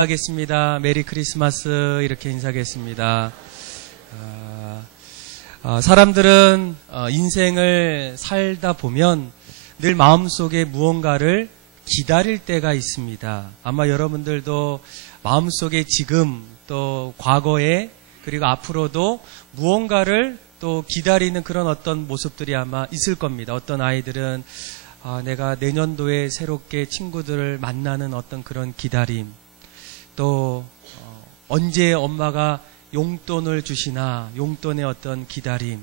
하겠습니다. 메리 크리스마스 이렇게 인사하겠습니다. 사람들은 인생을 살다 보면 늘 마음속에 무언가를 기다릴 때가 있습니다. 아마 여러분들도 마음속에 지금 또 과거에 그리고 앞으로도 무언가를 또 기다리는 그런 어떤 모습들이 아마 있을 겁니다. 어떤 아이들은 내가 내년도에 새롭게 친구들을 만나는 어떤 그런 기다림, 또 언제 엄마가 용돈을 주시나 용돈의 어떤 기다림,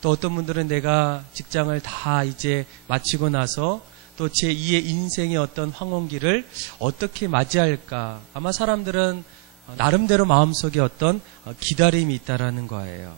또 어떤 분들은 내가 직장을 다 이제 마치고 나서 또 제2의 인생의 어떤 황혼기를 어떻게 맞이할까. 아마 사람들은 나름대로 마음속에 어떤 기다림이 있다라는 거예요.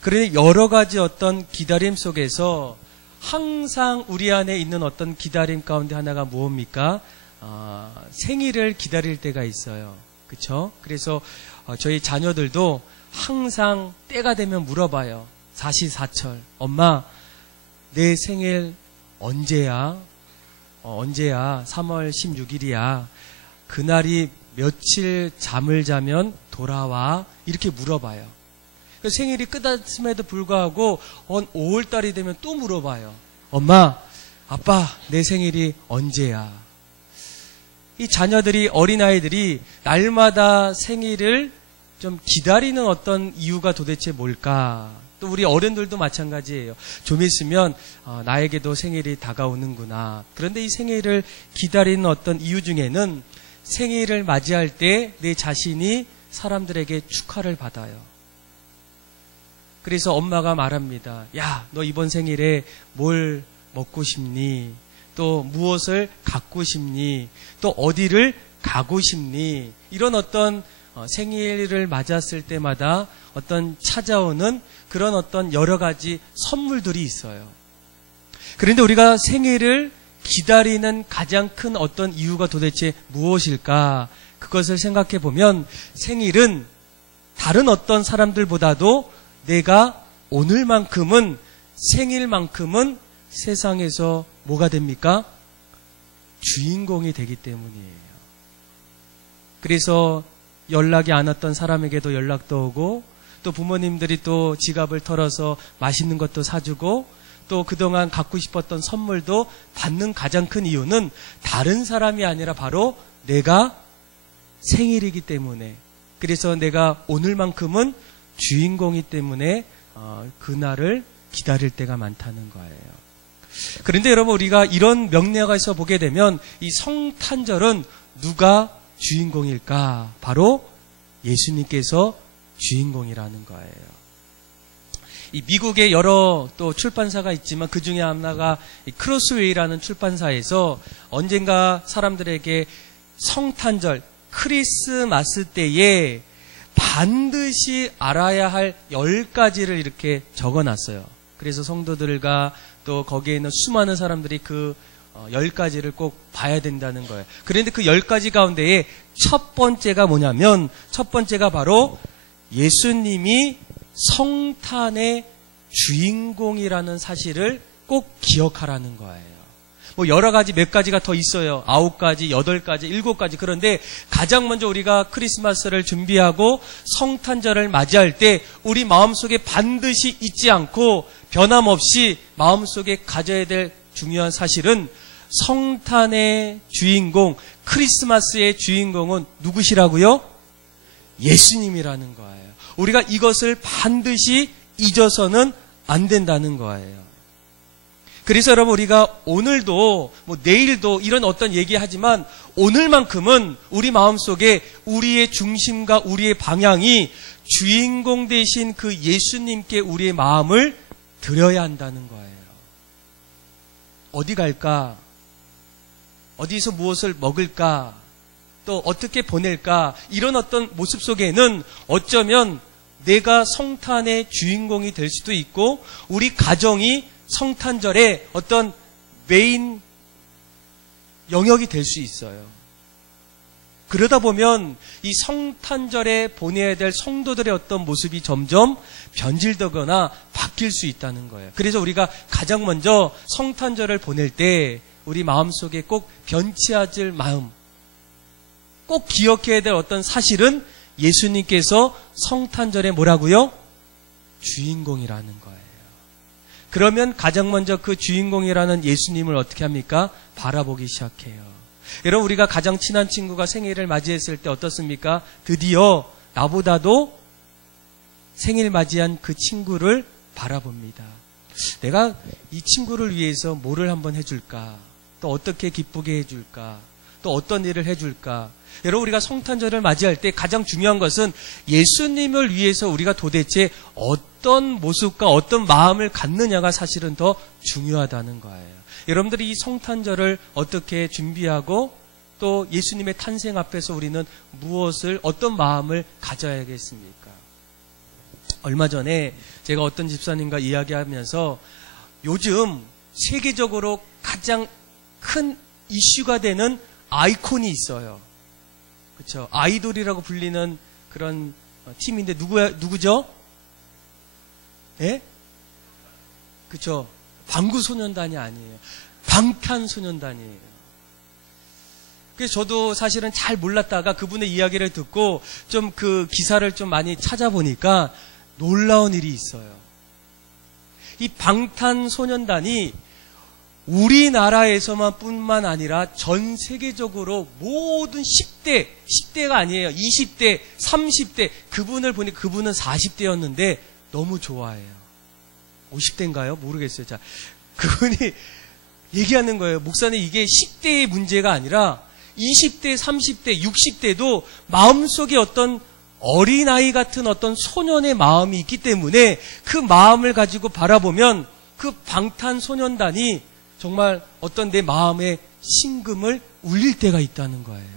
그런데 여러 가지 어떤 기다림 속에서 항상 우리 안에 있는 어떤 기다림 가운데 하나가 무엇입니까? 생일을 기다릴 때가 있어요. 그렇죠? 그래서 저희 자녀들도 항상 때가 되면 물어봐요. 사시사철. 엄마, 내 생일 언제야? 언제야? 3월 16일이야. 그날이 며칠 잠을 자면 돌아와? 이렇게 물어봐요. 생일이 끝났음에도 불구하고 5월달이 되면 또 물어봐요. 엄마, 아빠, 내 생일이 언제야? 이 자녀들이, 어린아이들이 날마다 생일을 좀 기다리는 어떤 이유가 도대체 뭘까? 또 우리 어른들도 마찬가지예요. 좀 있으면 나에게도 생일이 다가오는구나. 그런데 이 생일을 기다리는 어떤 이유 중에는 생일을 맞이할 때 내 자신이 사람들에게 축하를 받아요. 그래서 엄마가 말합니다. 야, 너 이번 생일에 뭘 먹고 싶니? 또 무엇을 갖고 싶니? 또 어디를 가고 싶니? 이런 어떤 생일을 맞았을 때마다 어떤 찾아오는 그런 어떤 여러 가지 선물들이 있어요. 그런데 우리가 생일을 기다리는 가장 큰 어떤 이유가 도대체 무엇일까? 그것을 생각해 보면 생일은 다른 어떤 사람들보다도 내가 오늘만큼은, 생일만큼은 세상에서 뭐가 됩니까? 주인공이 되기 때문이에요. 그래서 연락이 안 왔던 사람에게도 연락도 오고, 또 부모님들이 또 지갑을 털어서 맛있는 것도 사주고, 또 그동안 갖고 싶었던 선물도 받는 가장 큰 이유는 다른 사람이 아니라 바로 내가 생일이기 때문에, 그래서 내가 오늘만큼은 주인공이기 때문에 그날을 기다릴 때가 많다는 거예요. 그런데 여러분, 우리가 이런 명리학에서 보게 되면 이 성탄절은 누가 주인공일까? 바로 예수님께서 주인공이라는 거예요. 이 미국의 여러 또 출판사가 있지만 그 중에 하나가 크로스웨이라는 출판사에서 언젠가 사람들에게 성탄절, 크리스마스 때에 반드시 알아야 할 10가지를 이렇게 적어놨어요. 그래서 성도들과 또 거기에 있는 수많은 사람들이 그 10가지를 꼭 봐야 된다는 거예요. 그런데 그 10가지 가운데에 첫 번째가 뭐냐면, 첫 번째가 바로 예수님이 성탄의 주인공이라는 사실을 꼭 기억하라는 거예요. 뭐 여러 가지, 몇 가지가 더 있어요. 9가지, 8가지, 7가지. 그런데 가장 먼저 우리가 크리스마스를 준비하고 성탄절을 맞이할 때 우리 마음속에 반드시 잊지 않고 변함없이 마음속에 가져야 될 중요한 사실은 성탄의 주인공, 크리스마스의 주인공은 누구시라고요? 예수님이라는 거예요. 우리가 이것을 반드시 잊어서는 안 된다는 거예요. 그래서 여러분, 우리가 오늘도 뭐 내일도 이런 어떤 얘기하지만 오늘만큼은 우리 마음속에 우리의 중심과 우리의 방향이 주인공 되신 그 예수님께 우리의 마음을 드려야 한다는 거예요. 어디 갈까? 어디서 무엇을 먹을까? 또 어떻게 보낼까? 이런 어떤 모습 속에는 어쩌면 내가 성탄의 주인공이 될 수도 있고, 우리 가정이 성탄절의 어떤 메인 영역이 될 수 있어요. 그러다 보면 이 성탄절에 보내야 될 성도들의 어떤 모습이 점점 변질되거나 바뀔 수 있다는 거예요. 그래서 우리가 가장 먼저 성탄절을 보낼 때 우리 마음속에 꼭 변치하질 마음, 꼭 기억해야 될 어떤 사실은 예수님께서 성탄절에 뭐라고요? 주인공이라는 거예요. 그러면 가장 먼저 그 주인공이라는 예수님을 어떻게 합니까? 바라보기 시작해요. 여러분, 우리가 가장 친한 친구가 생일을 맞이했을 때 어떻습니까? 드디어 나보다도 생일 맞이한 그 친구를 바라봅니다. 내가 이 친구를 위해서 뭐를 한번 해줄까? 또 어떻게 기쁘게 해줄까? 또 어떤 일을 해줄까? 여러분, 우리가 성탄절을 맞이할 때 가장 중요한 것은 예수님을 위해서 우리가 도대체 어떤 모습과 어떤 마음을 갖느냐가 사실은 더 중요하다는 거예요. 여러분들이 이 성탄절을 어떻게 준비하고 또 예수님의 탄생 앞에서 우리는 무엇을, 어떤 마음을 가져야겠습니까? 얼마 전에 제가 어떤 집사님과 이야기하면서 요즘 세계적으로 가장 큰 이슈가 되는 아이콘이 있어요. 그렇죠? 아이돌이라고 불리는 그런 팀인데 누구죠? 예? 그렇죠? 방구소년단이 아니에요. 방탄소년단이에요. 그래서 저도 사실은 잘 몰랐다가 그분의 이야기를 듣고 좀 그 기사를 좀 많이 찾아보니까 놀라운 일이 있어요. 이 방탄소년단이 우리나라에서만 뿐만 아니라 전 세계적으로 모든 10대가 아니에요. 20대, 30대, 그분을 보니 그분은 40대였는데 너무 좋아해요. 50대인가요? 모르겠어요. 자, 그분이 얘기하는 거예요. 목사님, 이게 10대의 문제가 아니라 20대, 30대, 60대도 마음속에 어떤 어린아이 같은 어떤 소년의 마음이 있기 때문에 그 마음을 가지고 바라보면 그 방탄소년단이 정말 어떤 내 마음의 심금을 울릴 때가 있다는 거예요.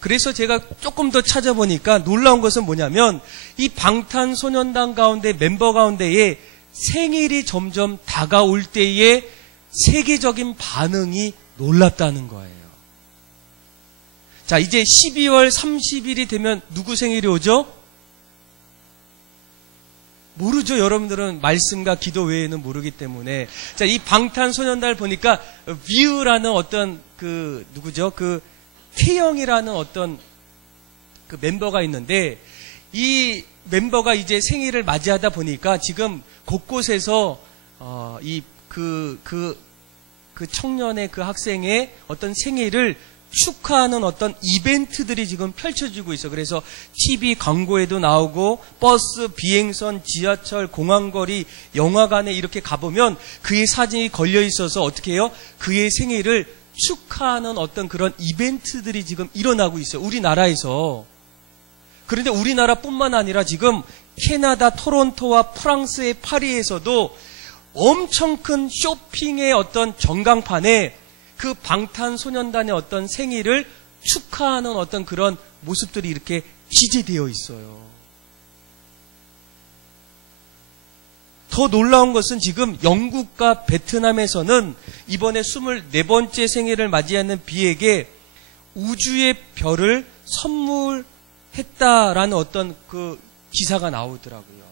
그래서 제가 조금 더 찾아보니까 놀라운 것은 뭐냐면 이 방탄소년단 가운데 멤버 가운데에 생일이 점점 다가올 때의 세계적인 반응이 놀랍다는 거예요. 자, 이제 12월 30일이 되면 누구 생일이 오죠? 모르죠. 여러분들은 말씀과 기도 외에는 모르기 때문에. 자, 이 방탄소년단을 보니까 뷰라는 어떤 누구죠? 태영이라는 어떤 그 멤버가 있는데 이 멤버가 이제 생일을 맞이하다 보니까 지금 곳곳에서 그 청년의 그 학생의 어떤 생일을 축하하는 어떤 이벤트들이 지금 펼쳐지고 있어. 그래서 TV 광고에도 나오고 버스, 비행선, 지하철, 공항거리, 영화관에 이렇게 가보면 그의 사진이 걸려 있어서 어떻게 해요? 그의 생일을 축하하는 어떤 그런 이벤트들이 지금 일어나고 있어요. 우리나라에서. 그런데 우리나라뿐만 아니라 지금 캐나다 토론토와 프랑스의 파리에서도 엄청 큰 쇼핑의 어떤 전광판에 그 방탄소년단의 어떤 생일을 축하하는 어떤 그런 모습들이 이렇게 기재되어 있어요. 더 놀라운 것은 지금 영국과 베트남에서는 이번에 24번째 생일을 맞이하는 비에게 우주의 별을 선물했다라는 어떤 그 기사가 나오더라고요.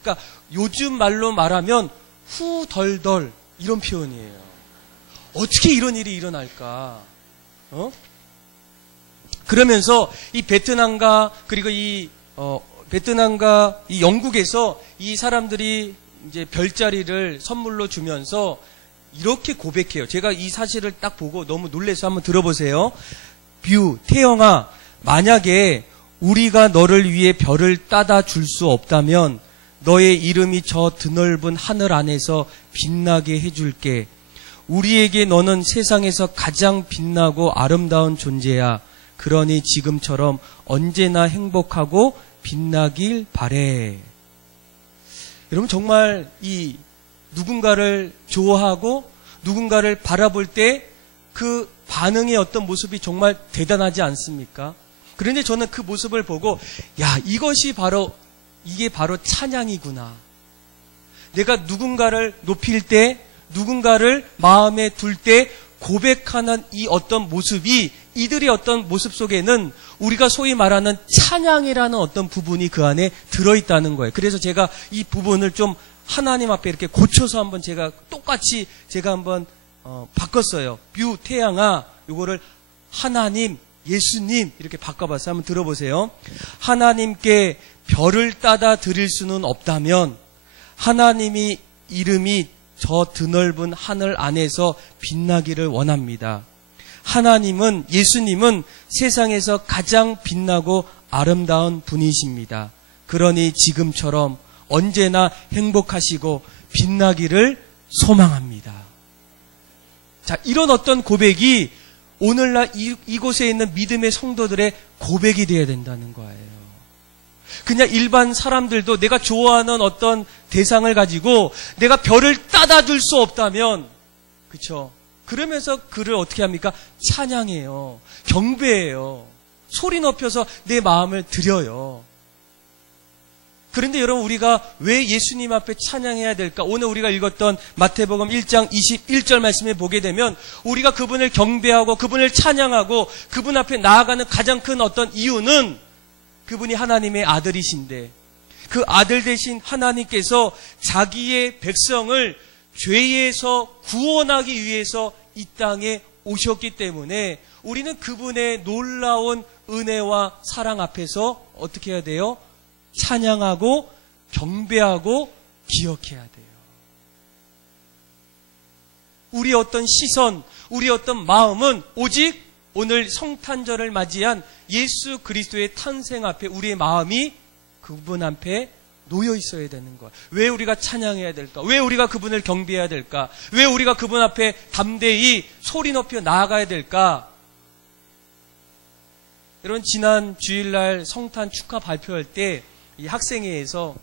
그러니까 요즘 말로 말하면 후덜덜 이런 표현이에요. 어떻게 이런 일이 일어날까? 그러면서 이 베트남과 그리고 베트남과 이 영국에서 이 사람들이 이제 별자리를 선물로 주면서 이렇게 고백해요. 제가 이 사실을 딱 보고 너무 놀라서 한번 들어보세요. 뷰, 태영아, 만약에 우리가 너를 위해 별을 따다 줄 수 없다면 너의 이름이 저 드넓은 하늘 안에서 빛나게 해줄게. 우리에게 너는 세상에서 가장 빛나고 아름다운 존재야. 그러니 지금처럼 언제나 행복하고 빛나길 바래. 여러분, 정말 이 누군가를 좋아하고 누군가를 바라볼 때 그 반응의 어떤 모습이 정말 대단하지 않습니까? 그런데 저는 그 모습을 보고 야, 이게 바로 찬양이구나. 내가 누군가를 높일 때, 누군가를 마음에 둘 때 고백하는 이 어떤 모습이, 이들의 어떤 모습 속에는 우리가 소위 말하는 찬양이라는 어떤 부분이 그 안에 들어있다는 거예요. 그래서 제가 이 부분을 좀 하나님 앞에 이렇게 고쳐서 한번 제가 똑같이 제가 한번 바꿨어요. 뷰, 태양아, 요거를 하나님 예수님 이렇게 바꿔봤어요. 한번 들어보세요. 하나님께 별을 따다 드릴 수는 없다면 하나님이 이름이 저 드넓은 하늘 안에서 빛나기를 원합니다. 하나님은, 예수님은 세상에서 가장 빛나고 아름다운 분이십니다. 그러니 지금처럼 언제나 행복하시고 빛나기를 소망합니다. 자, 이런 어떤 고백이 오늘날 이곳에 있는 믿음의 성도들의 고백이 되어야 된다는 거예요. 그냥 일반 사람들도 내가 좋아하는 어떤 대상을 가지고 내가 별을 따다 줄 수 없다면, 그쵸? 그러면서 그를 어떻게 합니까? 찬양해요. 경배해요. 소리 높여서 내 마음을 드려요. 그런데 여러분, 우리가 왜 예수님 앞에 찬양해야 될까? 오늘 우리가 읽었던 마태복음 1장 21절 말씀에 보게 되면 우리가 그분을 경배하고 그분을 찬양하고 그분 앞에 나아가는 가장 큰 어떤 이유는 그분이 하나님의 아들이신데, 그 아들 되신 하나님께서 자기의 백성을 죄에서 구원하기 위해서 이 땅에 오셨기 때문에 우리는 그분의 놀라운 은혜와 사랑 앞에서 어떻게 해야 돼요? 찬양하고 경배하고 기억해야 돼요. 우리의 어떤 시선, 우리의 어떤 마음은 오직 오늘 성탄절을 맞이한 예수 그리스도의 탄생 앞에 우리의 마음이 그분 앞에 놓여 있어야 되는 거야. 왜 우리가 찬양해야 될까? 왜 우리가 그분을 경배해야 될까? 왜 우리가 그분 앞에 담대히 소리 높여 나아가야 될까? 여러분, 지난 주일날 성탄 축하 발표할 때 이 학생회에서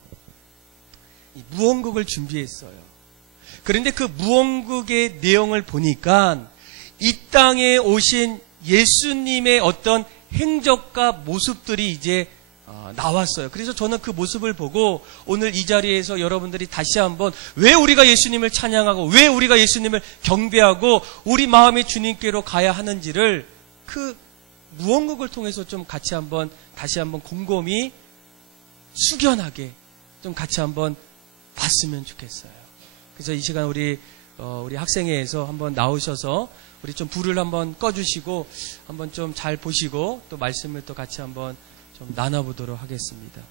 이 무언극을 준비했어요. 그런데 그 무언극의 내용을 보니까 이 땅에 오신 예수님의 어떤 행적과 모습들이 이제 나왔어요. 그래서 저는 그 모습을 보고 오늘 이 자리에서 여러분들이 다시 한번 왜 우리가 예수님을 찬양하고 왜 우리가 예수님을 경배하고 우리 마음이 주님께로 가야 하는지를 그 무언극을 통해서 좀 같이 한번 다시 한번 곰곰이 숙연하게 좀 같이 한번 봤으면 좋겠어요. 그래서 이 시간 우리 학생회에서 한번 나오셔서 우리 좀 불을 한번 꺼주시고 한번 좀 잘 보시고 또 말씀을 또 같이 한번 좀 나눠보도록 하겠습니다.